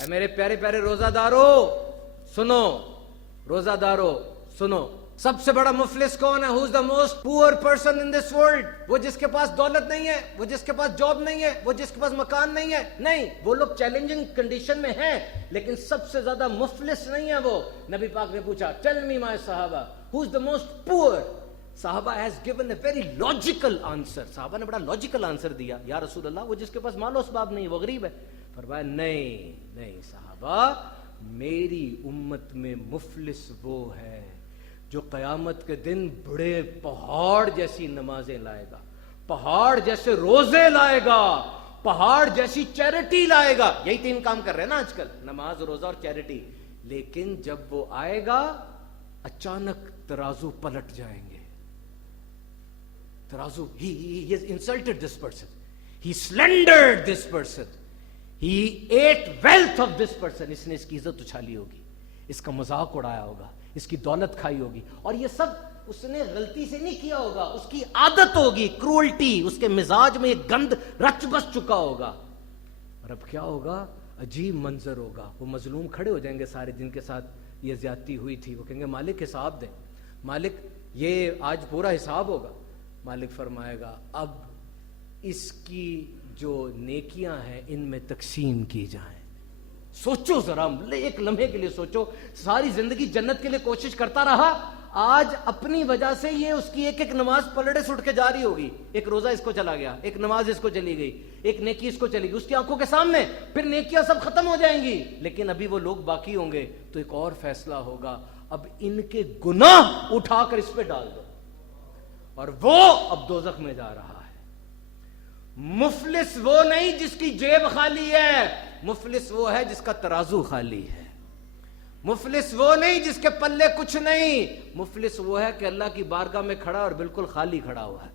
اے میرے پیارے پیارے روزاداروں سنو، روزاداروں سنو، سب سے بڑا مفلس کون ہے؟ Who is the most poor person in this world? وہ جس کے پاس دولت نہیں ہے، وہ جس کے پاس جاب نہیں ہے، وہ جس کے پاس مکان نہیں ہے، نہیں، وہ لوگ چیلنجنگ کنڈیشن میں ہیں، لیکن سب سے زیادہ مفلس نہیں ہے وہ۔ نبی پاک نے پوچھا ٹیل می مائی صحابہ ہو از دا موسٹ پور؟ صحابہ has given a very logical answer, صحابہ نے بڑا لاجیکل آنسر دیا، یا رسول اللہ وہ جس کے پاس مال و اسباب نہیں وہ غریب ہے؟ فرمایا نہیں نہیں صحابہ، میری امت میں مفلس وہ ہے جو قیامت کے دن بڑے پہاڑ جیسی نمازیں لائے گا، پہاڑ جیسے روزے لائے گا، پہاڑ جیسی چیریٹی لائے گا۔ یہی تین کام کر رہے ہیں نا آج کل، نماز، روزہ اور چیریٹی، لیکن جب وہ آئے گا اچانک ترازو پلٹ جائیں گے۔ ترازو he has insulted this person, he slandered this person, he ate wealth of this person، اس نے اس کی عزت اچھالی ہوگی، اس کا مذاق اڑایا ہوگا، اس کی دولت کھائی ہوگی، اور یہ سب اس نے غلطی سے نہیں کیا ہوگا، اس کی عادت ہوگی، کرولٹی، اس کے مزاج میں ایک گند رچ بس چکا ہوگا۔ اور اب کیا ہوگا؟ عجیب منظر ہوگا، وہ مظلوم کھڑے ہو جائیں گے سارے جن کے ساتھ یہ زیادتی ہوئی تھی، وہ کہیں گے مالک حساب دیں، مالک یہ آج پورا حساب ہوگا۔ مالک فرمائے گا اب اس کی جو نیکیاں ہیں ان میں تقسیم کی جائیں۔ سوچو ذرا، ایک لمحے کے لیے سوچو، ساری زندگی جنت کے لیے کوشش کرتا رہا، آج اپنی وجہ سے یہ اس کی ایک ایک نماز پلڑے سٹ کے جاری ہوگی، ایک روزہ اس کو چلا گیا، ایک نماز اس کو چلی گئی، ایک نیکی اس کو چلی گئی، اس کی آنکھوں کے سامنے، پھر نیکیاں سب ختم ہو جائیں گی، لیکن ابھی وہ لوگ باقی ہوں گے، تو ایک اور فیصلہ ہوگا، اب ان کے گناہ اٹھا کر اس پہ ڈال دو، اور وہ اب دوزخ میں جا رہا ہے۔ مفلس وہ نہیں جس کی جیب خالی ہے، مفلس وہ ہے جس کا ترازو خالی ہے۔ مفلس وہ نہیں جس کے پلے کچھ نہیں، مفلس وہ ہے کہ اللہ کی بارگاہ میں کھڑا اور بالکل خالی کھڑا ہوا ہے۔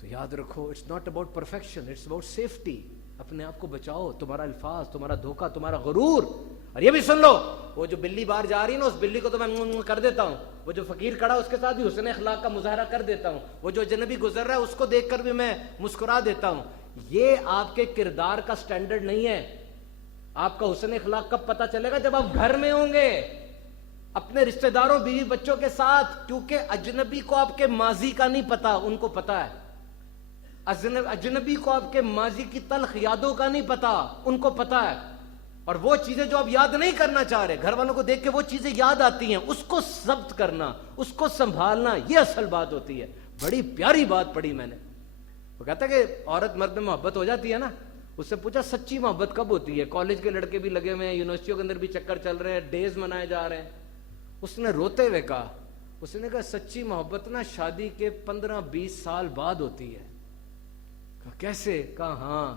تو یاد رکھو، it's not about perfection, it's about safety. اپنے آپ کو بچاؤ، تمہارا الفاظ، تمہارا دھوکہ، تمہارا غرور۔ اور یہ بھی سن لو، وہ جو بلی باہر جا رہی ہے نا، اس بلی کو تو میں کر دیتا ہوں، وہ جو فقیر کھڑا اس کے ساتھ بھی حسن اخلاق کا مظاہرہ کر دیتا ہوں، وہ جو اجنبی گزر رہا ہے اس کو دیکھ کر بھی میں مسکرا دیتا ہوں۔ یہ آپ کے کردار کا سٹینڈرڈ نہیں ہے۔ آپ کا حسن اخلاق کب پتہ چلے گا؟ جب آپ گھر میں ہوں گے اپنے رشتہ داروں، بیوی بچوں کے ساتھ، کیونکہ اجنبی کو آپ کے ماضی کا نہیں پتا، ان کو پتا ہے۔ اجنبی کو آپ کے ماضی کی تلخ یادوں کا نہیں پتا، ان کو پتا ہے، اور وہ چیزیں جو آپ یاد نہیں کرنا چاہ رہے، گھر والوں کو دیکھ کے وہ چیزیں یاد آتی ہیں، اس کو ضبط کرنا، اس کو سنبھالنا، یہ اصل بات ہوتی ہے۔ بڑی پیاری بات پڑھی میں نے، وہ کہتا ہے کہ عورت مرد میں محبت ہو جاتی ہے نا، اس سے پوچھا سچی محبت کب ہوتی ہے؟ کالج کے لڑکے بھی لگے ہوئے ہیں، یونیورسٹیوں کے اندر بھی چکر چل رہے ہیں، ڈیز منائے جا رہے ہیں۔ اس نے روتے ہوئے کہا، اس نے کہا سچی محبت نا شادی کے 15-20 سال بعد ہوتی ہے۔ کہا کیسے؟ کہا ہاں،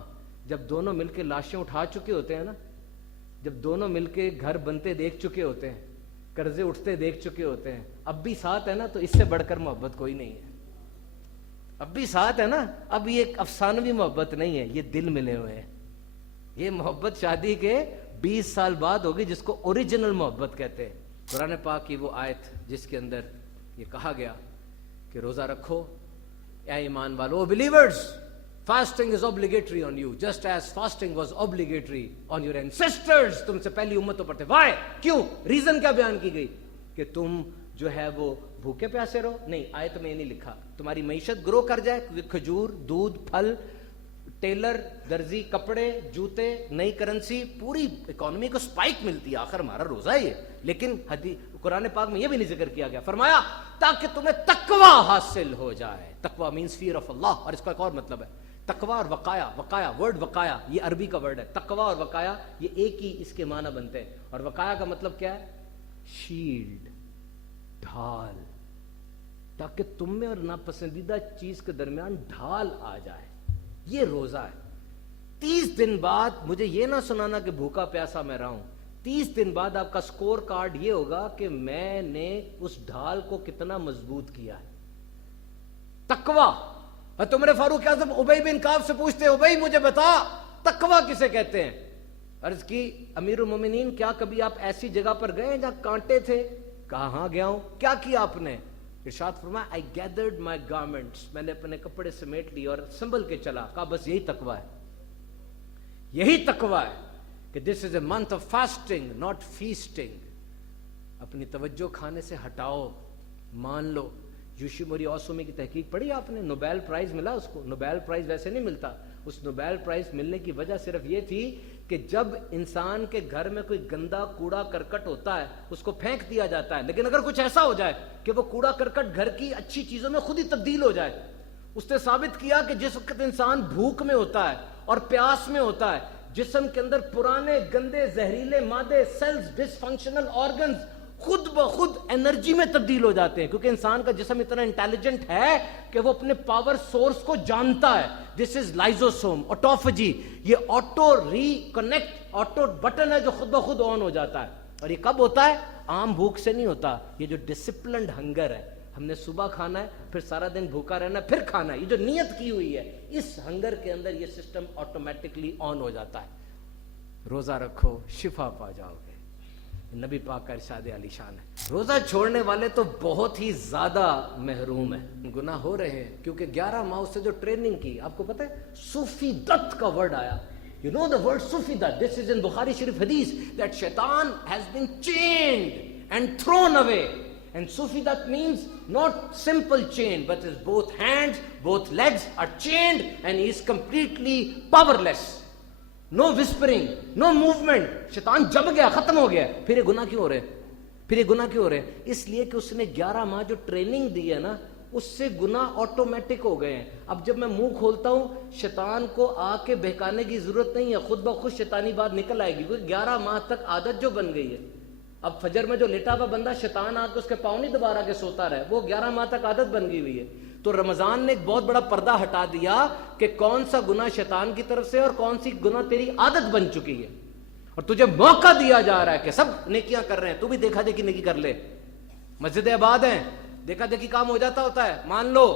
جب دونوں مل کے لاشیں اٹھا چکے ہوتے ہیں نا، جب دونوں مل کے گھر بنتے دیکھ چکے ہوتے ہیں، قرضے اٹھتے دیکھ چکے ہوتے ہیں، اب بھی ساتھ ہے نا، تو اس سے بڑھ کر محبت کوئی نہیں ہے۔ اب بھی ساتھ ہے نا، اب یہ ایک افسانوی محبت نہیں ہے، یہ دل ملے ہوئے ہیں۔ یہ محبت شادی کے 20 سال بعد ہوگی، جس کو اوریجنل محبت کہتے ہیں۔ قرآن پاک کی وہ آیت جس کے اندر یہ کہا گیا کہ روزہ رکھو اے ایمان والو، believers, fasting is obligatory on you just as fasting was obligatory on your ancestors، تم سے پہلی امتوں پر تھے۔ why؟ کیوں؟ ریزن کیا بیان کی گئی؟ کہ تم جو ہے وہ بھوکے پیاسے رہو؟ نہیں، آیت میں یہ نہیں لکھا تمہاری معیشت گرو کر جائے، کھجور، دودھ، پھل، ٹیلر، درزی، کپڑے، جوتے، نئی کرنسی، پوری اکانومی کو سپائک ملتی ہے، آخر ہمارا روزہ ہے یہ۔ لیکن قرآن پاک میں یہ بھی نہیں ذکر کیا گیا، فرمایا تاکہ تمہیں تقوی حاصل ہو جائے۔ تقوی مینس فیئر آف اللہ، اور اس کا ایک اور مطلب ہے تقوی اور وقایا۔ وقایا، ورڈ وقایا یہ عربی کا ورڈ ہے، تقوی اور وقایا یہ ایک ہی اس کے معنی بنتے ہیں۔ اور وقایا کا مطلب کیا ہے؟ شیلڈ، ڈھال، تاکہ تم میں اور ناپسندیدہ چیز کے درمیان ڈھال آ جائے۔ یہ روزہ ہے۔ 30 دن بعد مجھے یہ نہ سنانا کہ بھوکا پیاسا میں رہا ہوں، 30 دن بعد آپ کا سکور کارڈ یہ ہوگا کہ میں نے اس ڈھال کو کتنا مضبوط کیا ہے۔ تقوی۔ اور عمر فاروق اعظم ابی بن کعب سے پوچھتے، ابی مجھے بتا تقوی کسے کہتے ہیں؟ عرض کی امیر المومنین کیا کبھی آپ ایسی جگہ پر گئے جہاں کانٹے تھے؟ کہا ہاں گیا ہوں۔ کیا کیا آپ نے؟ ارشاد فرمایا I gathered my garments، میں نے اپنے کپڑے سمیٹ لی اور سنبھل کے چلا۔ کہا بس یہی تقوی ہے، یہی تقوی ہے کہ this is a month of fasting not feasting. اپنی توجہ کھانے سے ہٹاؤ. مان لو یوشیموری اوسومی کی تحقیق پڑھی آپ نے, نوبیل پرائز ملا اس کو. نوبیل پرائز ویسے نہیں ملتا, اس نوبیل پرائز ملنے کی وجہ صرف یہ تھی کہ جب انسان کے گھر میں کوئی گندا کوڑا کرکٹ ہوتا ہے اس کو پھینک دیا جاتا ہے, لیکن اگر کچھ ایسا ہو جائے کہ وہ کوڑا کرکٹ گھر کی اچھی چیزوں میں خود ہی تبدیل ہو جائے. اس نے ثابت کیا کہ جس وقت انسان بھوک میں ہوتا ہے اور پیاس میں ہوتا ہے, جسم کے اندر پرانے گندے زہریلے مادے, سیلز, ڈس فنکشنل آرگنز خود بخود انرجی میں تبدیل ہو جاتے ہیں, کیونکہ انسان کا جسم اتنا انٹیلیجنٹ ہے کہ وہ اپنے پاور سورس کو جانتا ہے. دس از لائزوسوم, آٹوفیجی. یہ آٹو ری کنیکٹ آٹو بٹن ہے جو خود بخود آن ہو جاتا ہے. اور یہ کب ہوتا ہے؟ عام بھوک سے نہیں ہوتا. یہ جو ڈسپلنڈ ہنگر ہے, ہم نے صبح کھانا ہے, پھر سارا دن بھوکا رہنا ہے, پھر کھانا ہے, یہ جو نیت کی ہوئی ہے, اس ہنگر کے اندر یہ سسٹم آٹومیٹکلی آن ہو جاتا ہے. روزہ رکھو, شفا پا جاؤ گے. نبی پاک کا ارشاد عالی شان ہے. روزہ چھوڑنے والے تو بہت ہی زیادہ محروم ہیں. گناہ ہو رہے ہیں کیونکہ 11 ماہ سے جو ٹریننگ کی. آپ کو پتہ ہے صوفی دت کا ورڈ آیا. You know the word صوفی دت. This is in Bukhari Sharif hadith that shaitan has been chained and thrown away. And صوفی دت means not simple chain, but his both hands, both legs are chained and he is completely powerless. No whispering, no movement. شیطان جب گیا, ختم ہو گیا. پھر یہ گناہ کیوں ہو رہے؟ اس لیے کہ اس نے 11 ماہ جو ٹریننگ دی ہے نا, اس سے گناہ آٹومیٹک ہو گئے ہیں. اب جب میں منہ کھولتا ہوں, شیطان کو آ کے بہکانے کی ضرورت نہیں ہے, خود بخود شیطانی بات نکل آئے گی, کیونکہ 11 ماہ تک عادت جو بن گئی ہے. اب فجر میں جو لیٹا ہوا بندہ, شیطان آ کے اس کے پاؤں نہیں دوبارہ کے سوتا رہے, وہ 11 ماہ تک عادت بن گئی ہوئی ہے. تو رمضان نے ایک بہت بڑا پردہ ہٹا دیا کہ کون سا گناہ شیطان کی طرف سے اور کون سی گناہ تیری عادت بن چکی ہے. اور تجھے موقع دیا جا رہا ہے کہ سب نیکیاں کر رہے ہیں, تو بھی دیکھا دیکھی نیکی کر لے. مسجد آباد ہیں, دیکھا دیکھی کام ہو جاتا ہوتا ہے, مان لو